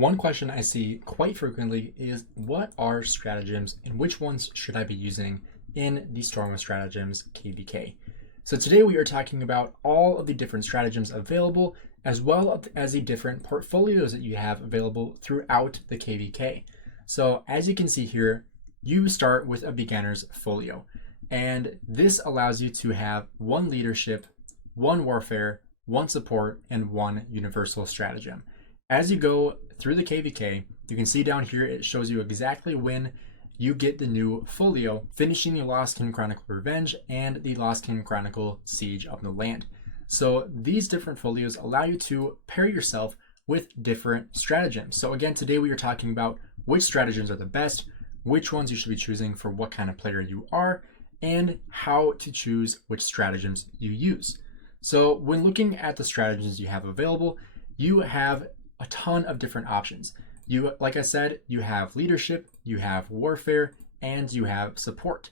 One question I see quite frequently is what are stratagems and which ones should I be using in the Storm of Stratagems KVK? So today we are talking about all of the different stratagems available as well as the different portfolios that you have available throughout the KVK. So as you can see here, you start with a beginner's folio, and this allows you to have one leadership, one warfare, one support, and one universal stratagem. As you go through the KVK, you can see down here, it shows you exactly when you get the new folio, finishing the Lost Kingdom Chronicle Revenge and the Lost Kingdom Chronicle Siege of the Land. So these different folios allow you to pair yourself with different stratagems. So again, today we are talking about which stratagems are the best, which ones you should be choosing for what kind of player you are, and how to choose which stratagems you use. So when looking at the stratagems you have available, you have a ton of different options. Like I said, you have leadership, you have warfare, and you have support.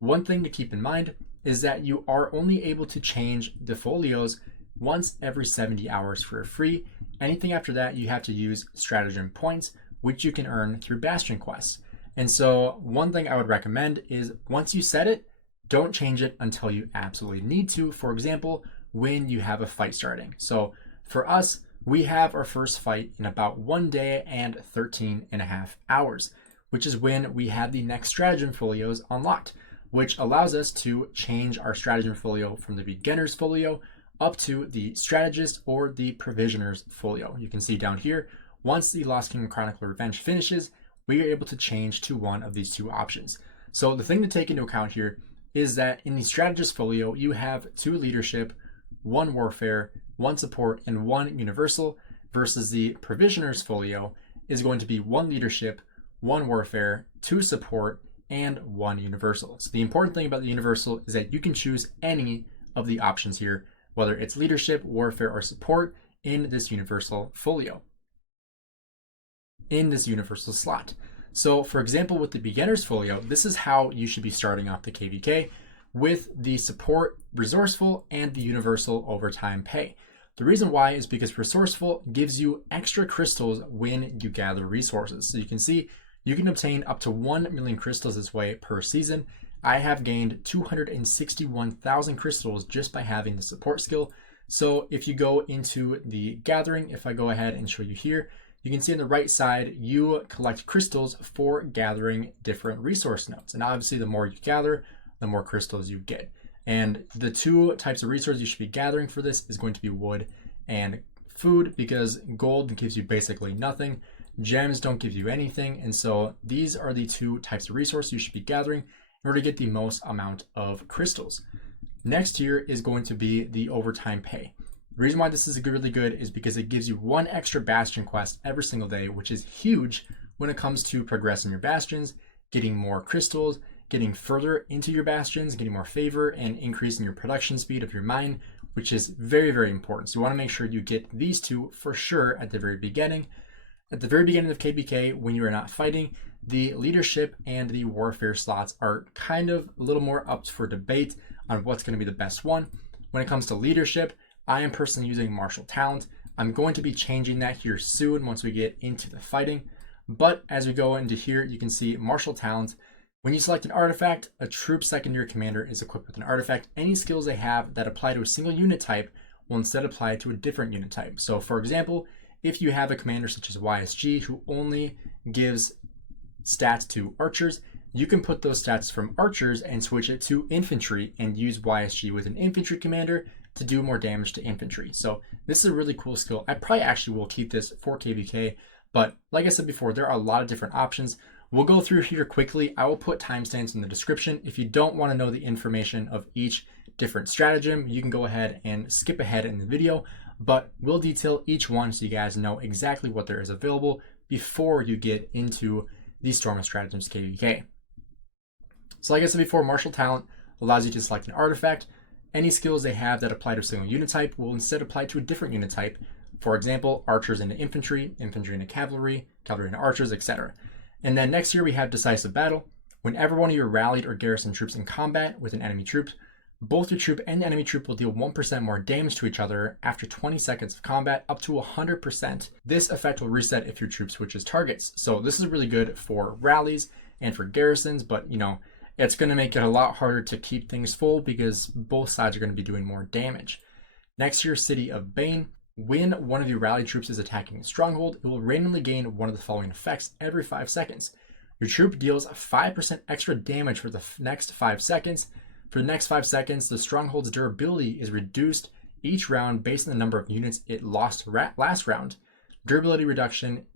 One thing to keep in mind is that you are only able to change the folios once every 70 hours for free. Anything after that, you have to use stratagem points, which you can earn through bastion quests. And so one thing I would recommend is once you set it, don't change it until you absolutely need to. For example, when you have a fight starting. So for us, we have our first fight in about 1 day and 13.5 hours, which is when we have the next stratagem folios unlocked, which allows us to change our stratagem folio from the beginner's folio up to the strategist or the provisioner's folio. You can see down here, once the Lost Kingdom Chronicle Revenge finishes, we are able to change to one of these two options. So the thing to take into account here is that in the strategist folio, you have 2 leadership, 1 warfare, 1 support, and 1 universal, versus the provisioner's folio is going to be 1 leadership, 1 warfare, 2 support, and 1 universal. So the important thing about the universal is that you can choose any of the options here, whether it's leadership, warfare, or support in this universal folio, in this universal slot. So for example, with the beginner's folio, this is how you should be starting off the KVK, with the support, resourceful, and the universal overtime pay. The reason why is because resourceful gives you extra crystals when you gather resources. So you can see you can obtain up to 1 million crystals this way per season. I have gained 261,000 crystals just by having the support skill. So if you go into the gathering, if I go ahead and show you here, you can see on the right side, you collect crystals for gathering different resource nodes. And obviously the more you gather, the more crystals you get. And the 2 types of resources you should be gathering for this is going to be wood and food, because gold gives you basically nothing. Gems don't give you anything. And so these are the 2 types of resources you should be gathering in order to get the most amount of crystals. Next here is going to be the overtime pay. The reason why this is really good is because it gives you 1 extra bastion quest every single day, which is huge when it comes to progressing your bastions, getting more crystals, getting further into your bastions, getting more favor, and increasing your production speed of your mine, which is very, very important. So you want to make sure you get these 2 for sure at the very beginning. At the very beginning of KVK, when you are not fighting, the leadership and the warfare slots are kind of a little more up for debate on what's going to be the best one. When it comes to leadership, I am personally using martial talent. I'm going to be changing that here soon once we get into the fighting. But as we go into here, you can see martial talent. When you select an artifact, a troop secondary commander is equipped with an artifact. Any skills they have that apply to a single unit type will instead apply to a different unit type. So for example, if you have a commander such as YSG who only gives stats to archers, you can put those stats from archers and switch it to infantry and use YSG with an infantry commander to do more damage to infantry. So this is a really cool skill. I probably actually will keep this for KVK, but like I said before, there are a lot of different options. We'll go through here quickly. I will put timestamps in the description. If you don't want to know the information of each different stratagem, you can go ahead and skip ahead in the video, but we'll detail each one so you guys know exactly what there is available before you get into the Storm of Stratagems KVK. So like I said before, martial talent allows you to select an artifact. Any skills they have that apply to a single unit type will instead apply to a different unit type. For example, archers into infantry, infantry into cavalry, cavalry into archers, etc. And then next here we have decisive battle. Whenever one of your rallied or garrison troops in combat with an enemy troop, Both your troop and the enemy troop will deal 1% more damage to each other after 20 seconds of combat, up to 100%. This effect will reset if your troop switches targets. So this is really good for rallies and for garrisons, but it's going to make it a lot harder to keep things full because both sides are going to be doing more damage. Next here, City of Bane. When one of your rally troops is attacking a stronghold, it will randomly gain one of the following effects every 5 seconds. Your troop deals 5% extra damage for the next 5 seconds. For the next 5 seconds, the stronghold's durability is reduced each round based on the number of units it lost last round. Durability reduction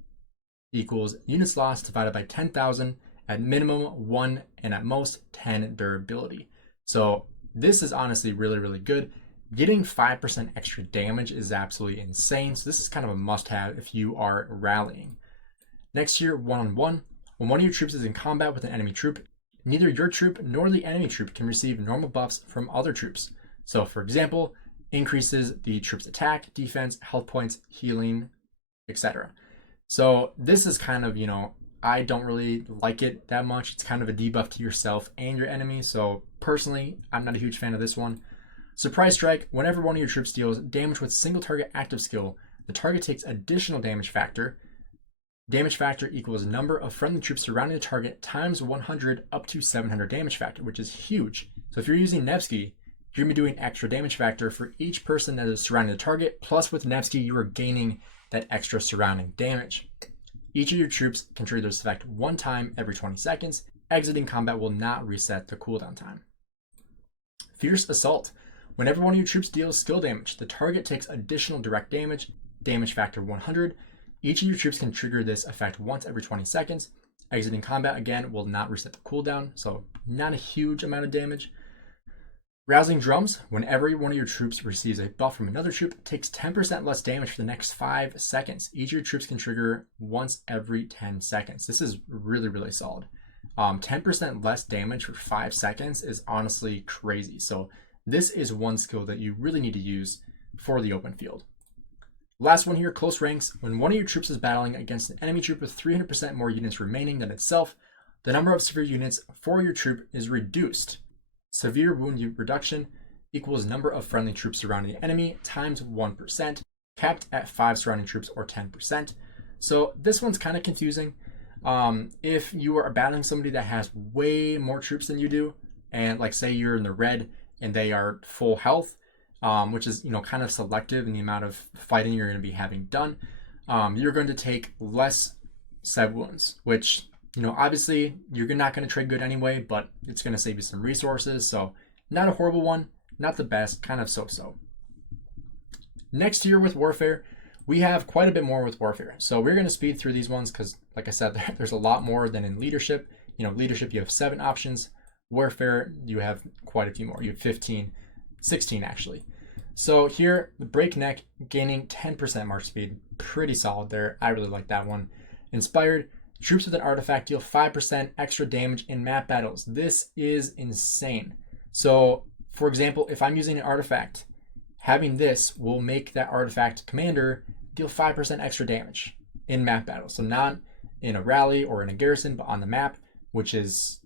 equals units lost divided by 10,000, at minimum 1 and at most 10 durability. So this is honestly really, really good. Getting 5% extra damage is absolutely insane. So this is kind of a must-have if you are rallying. Next here, one-on-one. When one of your troops is in combat with an enemy troop, neither your troop nor the enemy troop can receive normal buffs from other troops. So for example, increases the troop's attack, defense, health points, healing, etc. So this is kind of, I don't really like it that much. It's kind of a debuff to yourself and your enemy. So personally, I'm not a huge fan of this one. Surprise Strike. Whenever one of your troops deals damage with single target active skill, the target takes additional damage factor. Damage factor equals number of friendly troops surrounding the target times 100 up to 700 damage factor, which is huge. So if you're using Nevsky, you're going to be doing extra damage factor for each person that is surrounding the target. Plus with Nevsky, you are gaining that extra surrounding damage. Each of your troops can trigger this effect one time every 20 seconds. Exiting combat will not reset the cooldown time. Fierce Assault. Whenever one of your troops deals skill damage, the target takes additional direct damage, damage factor 100. Each of your troops can trigger this effect once every 20 seconds. Exiting combat again will not reset the cooldown, so not a huge amount of damage. Rousing Drums. Whenever one of your troops receives a buff from another troop, it takes 10% less damage for the next 5 seconds. Each of your troops can trigger once every 10 seconds. This is really, really solid. 10% less damage for 5 seconds is honestly crazy. So this is one skill that you really need to use for the open field. Last one here, Close Ranks. When one of your troops is battling against an enemy troop with 300% more units remaining than itself, the number of severe units for your troop is reduced. Severe wound reduction equals number of friendly troops surrounding the enemy times 1%, capped at 5 surrounding troops or 10%. So this one's kind of confusing. If you are battling somebody that has way more troops than you do, and like say you're in the red and they are full health, which is kind of selective in the amount of fighting you're going to be having done, you're going to take less sev wounds, which obviously you're not going to trade good anyway, but it's going to save you some resources. So not a horrible one, not the best, kind of so-so. Next here with Warfare, we have quite a bit more with Warfare. So we're going to speed through these ones because, like I said, there's a lot more than in Leadership. Leadership, you have 7 options. Warfare, you have quite a few more. You have 15, 16 actually. So here, the Breakneck, gaining 10% march speed. Pretty solid there. I really like that one. Inspired, troops with an artifact deal 5% extra damage in map battles. This is insane. So, for example, if I'm using an artifact, having this will make that artifact commander deal 5% extra damage in map battles. So not in a rally or in a garrison, but on the map, which is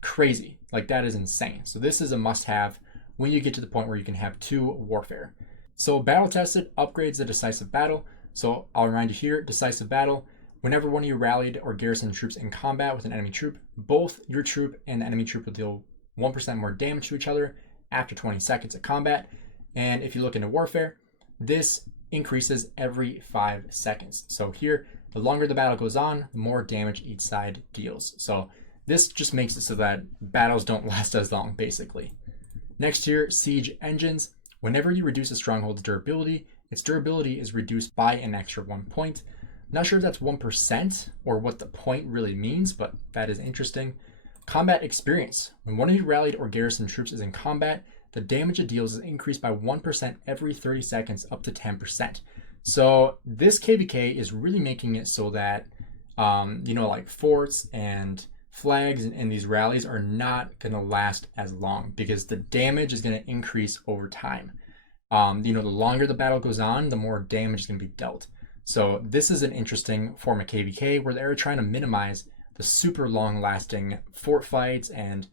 crazy. Like, that is insane. So this is a must-have when you get to the point where you can have 2 Warfare. So Battle Tested upgrades the Decisive Battle. So I'll remind you here, Decisive Battle, whenever one of your rallied or garrisoned troops in combat with an enemy troop, both your troop and the enemy troop will deal 1% more damage to each other after 20 seconds of combat. And if you look into Warfare, this increases every 5 seconds. So here, the longer the battle goes on, the more damage each side deals. So this just makes it so that battles don't last as long, basically. Next here, Siege Engines. Whenever you reduce a stronghold's durability, its durability is reduced by an extra 1 point. Not sure if that's 1% or what the point really means, but that is interesting. Combat Experience. When one of your rallied or garrisoned troops is in combat, the damage it deals is increased by 1% every 30 seconds up to 10%. So this KVK is really making it so that, like forts and flags and these rallies are not going to last as long because the damage is going to increase over time. The longer the battle goes on, the more damage is going to be dealt. So this is an interesting form of KVK where they're trying to minimize the super long lasting fort fights and,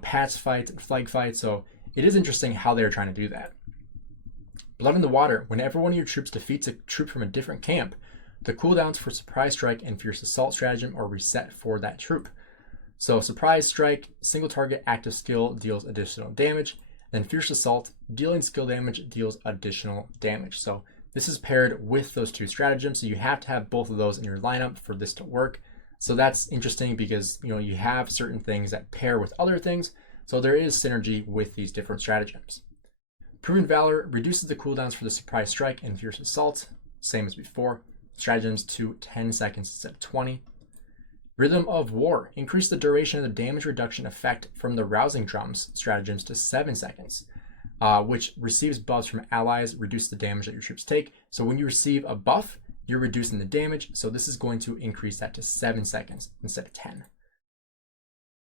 patch fights and flag fights. So it is interesting how they're trying to do that. Blood in the Water. Whenever one of your troops defeats a troop from a different camp, the cooldowns for Surprise Strike and Fierce Assault stratagem are reset for that troop. So Surprise Strike, single target active skill deals additional damage, then Fierce Assault, dealing skill damage deals additional damage. So this is paired with those two stratagems, so you have to have both of those in your lineup for this to work. So that's interesting because you have certain things that pair with other things, so there is synergy with these different stratagems. Proven Valor reduces the cooldowns for the Surprise Strike and Fierce Assault, same as before. Stratagems to 10 seconds instead of 20. Rhythm of War increase the duration of the damage reduction effect from the Rousing Drums stratagems to 7 seconds, which receives buffs from allies, reduce the damage that your troops take. So when you receive a buff, you're reducing the damage, so this is going to increase that to 7 seconds instead of 10.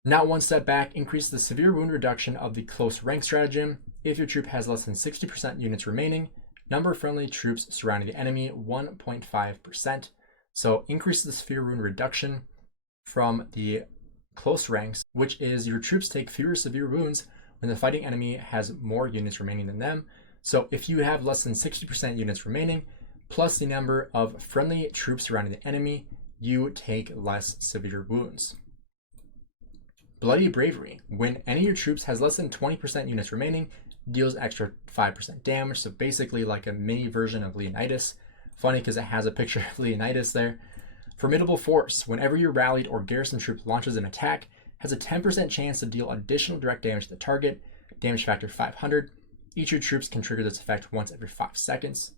Now one step back, increase the severe wound reduction of the close rank stratagem. If your troop has less than 60% units remaining, number of friendly troops surrounding the enemy 1.5%. So increase the severe wound reduction from the close ranks, which is your troops take fewer severe wounds when the fighting enemy has more units remaining than them. So if you have less than 60% units remaining, plus the number of friendly troops surrounding the enemy, you take less severe wounds. Bloody Bravery. When any of your troops has less than 20% units remaining, deals extra 5% damage. So basically like a mini version of Leonidas. Funny because it has a picture of Leonidas there. Formidable Force. Whenever your rallied or garrison troop launches an attack, has a 10% chance to deal additional direct damage to the target. Damage factor 500. Each of your troops can trigger this effect once every 5 seconds.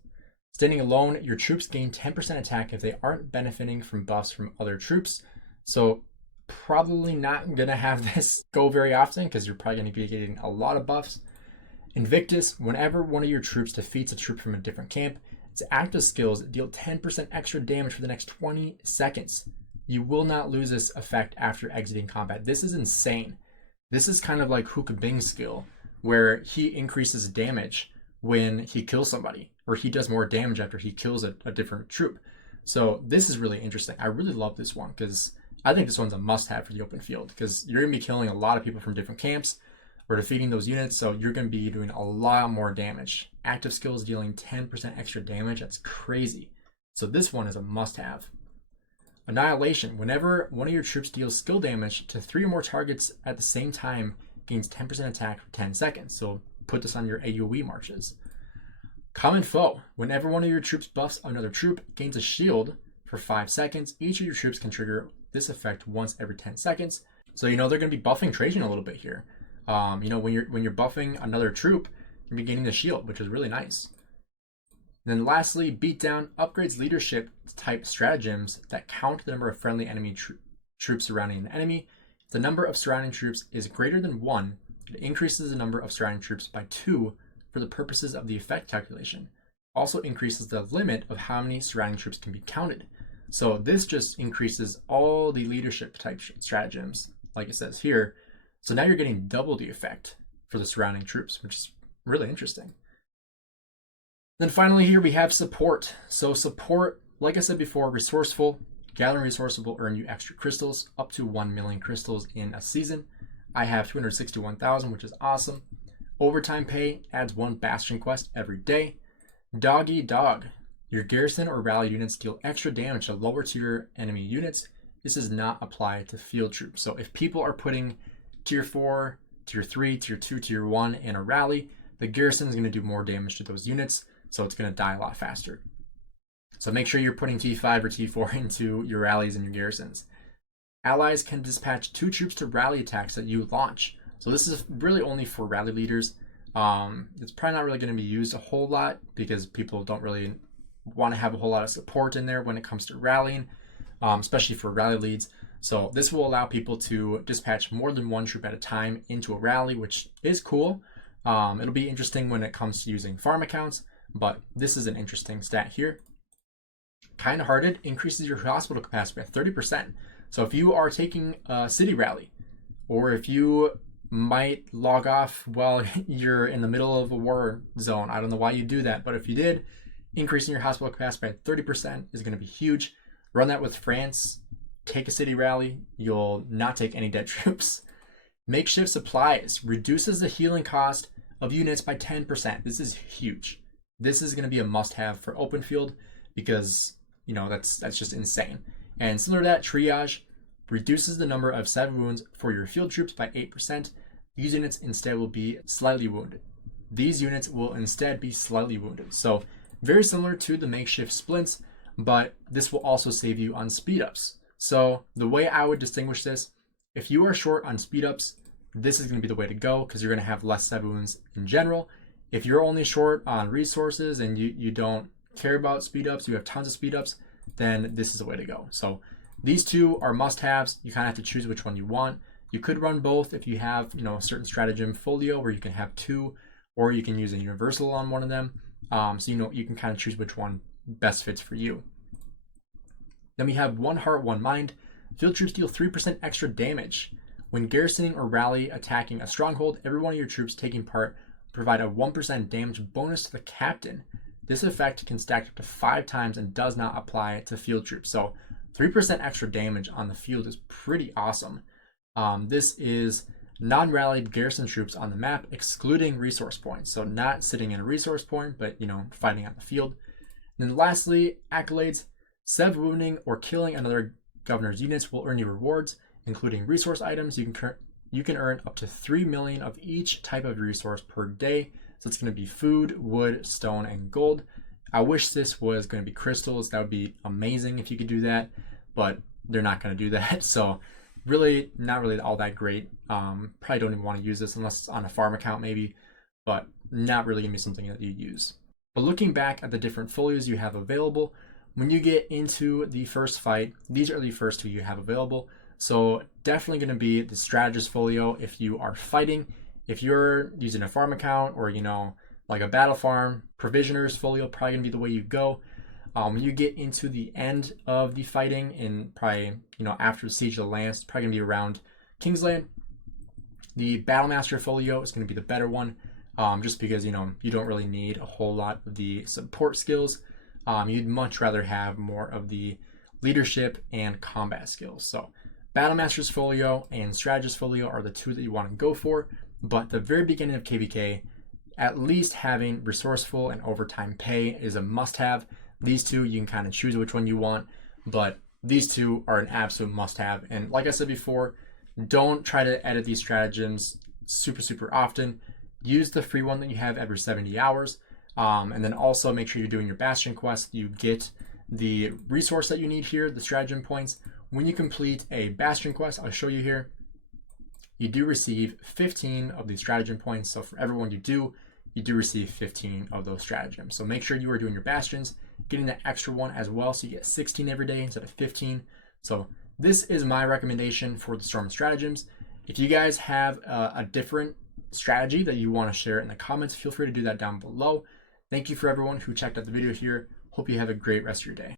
Standing alone, your troops gain 10% attack if they aren't benefiting from buffs from other troops. So probably not going to have this go very often because you're probably going to be getting a lot of buffs. Invictus. Whenever one of your troops defeats a troop from a different camp, its active skills deal 10% extra damage for the next 20 seconds. You will not lose this effect after exiting combat. This is insane. This is kind of like Hook Bing's skill, where he increases damage when he kills somebody, or he does more damage after he kills a different troop. So this is really interesting. I really love this one because I think this one's a must-have for the open field because you're going to be killing a lot of people from different camps or defeating those units, so you're going to be doing a lot more damage. Active skills dealing 10% extra damage. That's crazy. So this one is a must-have. Annihilation. Whenever one of your troops deals skill damage to 3 or more targets at the same time, gains 10% attack for 10 seconds. So put this on your AoE marches. Common Foe. Whenever one of your troops buffs another troop, gains a shield for 5 seconds. Each of your troops can trigger this effect once every 10 seconds. So they're going to be buffing Trajan a little bit here. When you're buffing another troop, you're be gaining the shield, which is really nice. And then lastly, Beatdown upgrades leadership type stratagems that count the number of friendly enemy troops surrounding an enemy. If the number of surrounding troops is greater than 1, it increases the number of surrounding troops by 2 for the purposes of the effect calculation. Also increases the limit of how many surrounding troops can be counted. So this just increases all the leadership type stratagems, like it says here. So now you're getting double the effect for the surrounding troops, which is really interesting. Then finally here we have support. So support, like I said before, resourceful. Gathering resources will earn you extra crystals, up to 1 million crystals in a season. I have 261,000, which is awesome. Overtime pay adds 1 bastion quest every day. Doggy Dog. Your garrison or rally units deal extra damage to lower tier enemy units. This does not apply to field troops. So if people are putting tier 4, tier 3, tier 2, tier 1 in a rally, the garrison is going to do more damage to those units, so it's going to die a lot faster. So make sure you're putting T5 or T4 into your rallies and your garrisons. Allies can dispatch 2 troops to rally attacks that you launch. So this is really only for rally leaders. It's probably not really going to be used a whole lot because people don't really want to have a whole lot of support in there when it comes to rallying, especially for rally leads. So this will allow people to dispatch more than 1 troop at a time into a rally, which is cool. It'll be interesting when it comes to using farm accounts, but this is an interesting stat here. Kind-hearted increases your hospital capacity by 30%. So if you are taking a city rally, or if you might log off while you're in the middle of a war zone, I don't know why you do that, but if you did, increasing your hospital capacity by 30% is going to be huge. Run that with France. Take a city rally. You'll not take any dead troops. Makeshift supplies reduces the healing cost of units by 10%. This is huge. This is going to be a must-have for open field because, you know, that's just insane. And similar to that, triage reduces the number of 7 wounds for your field troops by 8%. These units instead will be slightly wounded. These units will instead be slightly wounded. So very similar to the makeshift splints, but this will also save you on speed ups. So the way I would distinguish this, if you are short on speed ups, this is going to be the way to go because you're going to have less 7 wounds in general. If you're only short on resources and you don't care about speed ups, you have tons of speed ups, then this is the way to go. So these two are must-haves. You kind of have to choose which one you want. You could run both if you have, you know, a certain stratagem folio where you can have 2, or you can use a universal on one of them. So, you know, you can kind of choose which one best fits for you. Then we have 1 heart, 1 mind. Field troops deal 3% extra damage. When garrisoning or rally attacking a stronghold, every one of your troops taking part provide a 1% damage bonus to the captain. This effect can stack up to 5 times and does not apply to field troops. So 3% extra damage on the field is pretty awesome. This is non-rallied garrison troops on the map, excluding resource points. So not sitting in a resource point, but, you know, fighting on the field. And then lastly, accolades. Sev wounding or killing another governor's units will earn you rewards, including resource items. You can earn up to 3 million of each type of resource per day. So it's going to be food, wood, stone, and gold. I wish this was going to be crystals. That would be amazing if you could do that, but they're not going to do that. So really, not really all that great. Probably don't even want to use this unless it's on a farm account maybe, but not really going to be something that you use. But looking back at the different folios you have available, when you get into the first fight, these are the first 2 you have available. So definitely going to be the strategist folio if you are fighting. If you're using a farm account or, you know, like a battle farm, provisioners folio probably going to be the way you go. When you get into the end of the fighting and probably, you know, after the Siege of the Lands, it's probably going to be around Kingsland. The Battlemaster folio is going to be the better one, just because, you know, you don't really need a whole lot of the support skills. You'd much rather have more of the leadership and combat skills. So Battlemaster's folio and Strategist folio are the 2 that you want to go for. But the very beginning of KVK, at least having resourceful and overtime pay is a must-have. These 2, you can kind of choose which one you want, but these 2 are an absolute must-have. And like I said before, don't try to edit these stratagems super often. Use the free one that you have every 70 hours. And then also make sure you're doing your Bastion quest. You get the resource that you need here, the stratagem points. When you complete a Bastion quest, I'll show you here, you do receive 15 of these stratagem points. So for everyone you do receive 15 of those stratagems. So make sure you are doing your Bastions, getting that extra one as well. So you get 16 every day instead of 15. So this is my recommendation for the Storm of Stratagems. If you guys have a different strategy that you want to share in the comments, feel free to do that down below. Thank you for everyone who checked out the video here. Hope you have a great rest of your day.